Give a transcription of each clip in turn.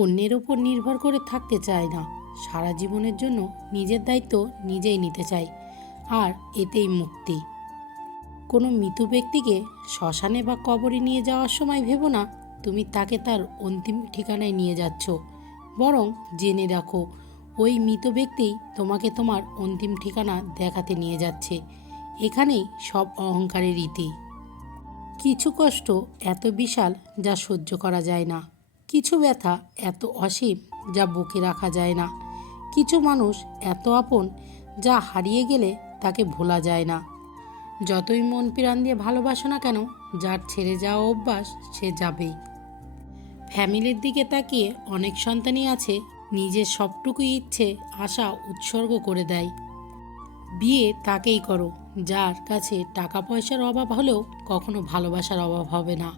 অন্যের ওপর নির্ভর করে থাকতে চায় না, সারা জীবনের জন্য নিজের দায়িত্ব নিজেই নিতে চায়, আর এতেই মুক্তি। কোনো মৃত ব্যক্তিকে শ্মশানে বা কবরে নিয়ে যাওয়ার সময় ভেবো না তুমি তাকে তার অন্তিম ঠিকানায় নিয়ে যাচ্ছ, বরং জেনে রাখো ওই মৃত ব্যক্তি তোমাকে তোমার অন্তিম ঠিকানা দেখাতে নিয়ে যাচ্ছে। এখানেই সব অহংকারের রীতি। কিছু কষ্ট এত বিশাল যা সহ্য করা যায় না, কিছু ব্যথা এত অসীম যা বুকে রাখা যায় না, কিছু মানুষ এত আপন যা হারিয়ে গেলে তাকে ভোলা যায় না। যতই মন প্রাণ দিয়ে ভালোবাসো না কেন, যার ছেড়ে যাওয়া অভ্যাস সে যাবেই। ফ্যামিলির দিকে তাকিয়ে অনেক সন্তানই আছে নিজের সবটুকু ইচ্ছে আশা উৎসর্গ করে দেয়। বিয়ে তাকেই করো যার কাছে টাকা পয়সার অভাব হলেও কখনো ভালোবাসার অভাব হবে না।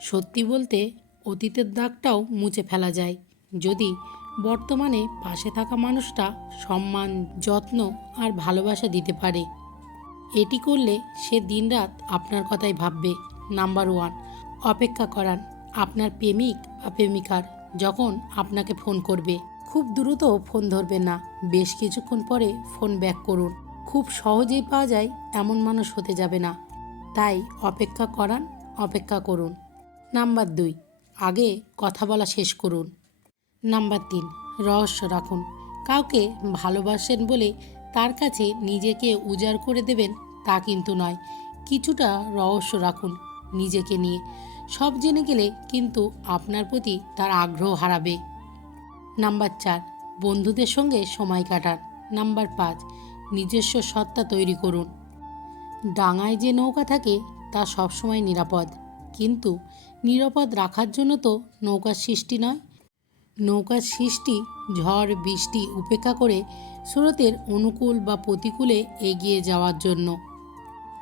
সত্যি বলতে অতীতের দাগটাও মুছে ফেলা যায় যদি বর্তমানে পাশে থাকা মানুষটা সম্মান, যত্ন আর ভালোবাসা দিতে পারে। এটি করলে সে দিনরাত আপনার কথাই ভাববে। নাম্বার 1, অপেক্ষা করান আপনার প্রেমিক বা প্রেমিকার যখন আপনাকে ফোন করবে। খুব দ্রুত ফোন ধরবেন না, বেশ কিছুক্ষণ পরে ফোন ব্যাক করুন। খুব সহজেই পাওয়া যায় এমন মানুষ হতে যাবে না, তাই অপেক্ষা করান, অপেক্ষা করুন। নাম্বার 2, আগে কথা বলা শেষ করুন। নাম্বার 3, রহস্য রাখুন। কাউকে ভালোবাসেন বলে তার কাছে নিজেকে উজাড় করে দেবেন তা কিন্তু নয়, কিছুটা রহস্য রাখুন নিজেকে নিয়ে। সব জেনে গেলে কিন্তু আপনার প্রতি তার আগ্রহ হারাবে। নাম্বার 4, বন্ধুদের সঙ্গে সময় কাটান। নাম্বার 5, নিজস্ব সত্তা তৈরি করুন। ডাঙায় যে নৌকা থাকে তা সবসময় নিরাপদ, কিন্তু নিরাপদ রাখার জন্য তো নৌকার সৃষ্টি নয়। নৌকার সৃষ্টি ঝড় বৃষ্টি উপেক্ষা করে স্রোতের অনুকূল বা প্রতিকূলে এগিয়ে যাওয়ার জন্য।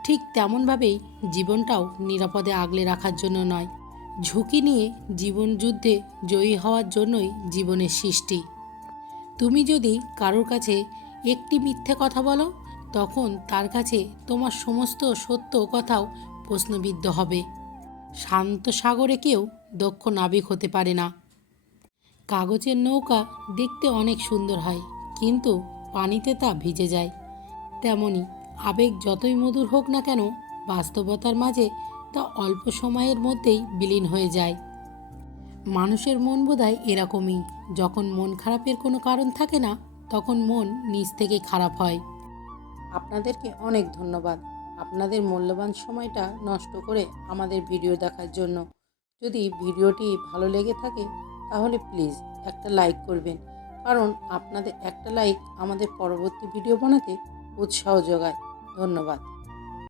ঠিক তেমনভাবেই জীবনটাও নিরাপদে আগলে রাখার জন্য নয়, ঝুঁকি নিয়ে জীবন যুদ্ধে জয়ী হওয়ার জন্যই জীবনের সৃষ্টি। তুমি যদি কারোর কাছে একটি মিথ্যে কথা বলো, তখন তার কাছে তোমার সমস্ত সত্য কথাও প্রশ্নবিদ্ধ হবে। শান্ত সাগরে কেউ দক্ষ নাবিক হতে পারে না। কাগজের নৌকা দেখতে অনেক সুন্দর হয়, কিন্তু পানিতে তা ভিজে যায়। তেমনি আবেগ যতই মধুর হোক না কেন, বাস্তবতার মাঝে তা অল্প সময়ের মধ্যেই বিলীন হয়ে যায়। মানুষের মন বোধহয় এরকমই, যখন মন খারাপের কোনো কারণ থাকে না, তখন মন নিজ থেকে খারাপ হয়। আপনাদেরকে অনেক ধন্যবাদ আপনাদের মূল্যবান সময়টা নষ্ট করে আমাদের ভিডিও দেখার জন্য। যদি ভিডিওটি ভালো লেগে থাকে তাহলে প্লিজ একটা লাইক করবেন, কারণ আপনাদের একটা লাইক আমাদের পরবর্তী ভিডিও বানাতে উৎসাহ যোগায়। ধন্যবাদ।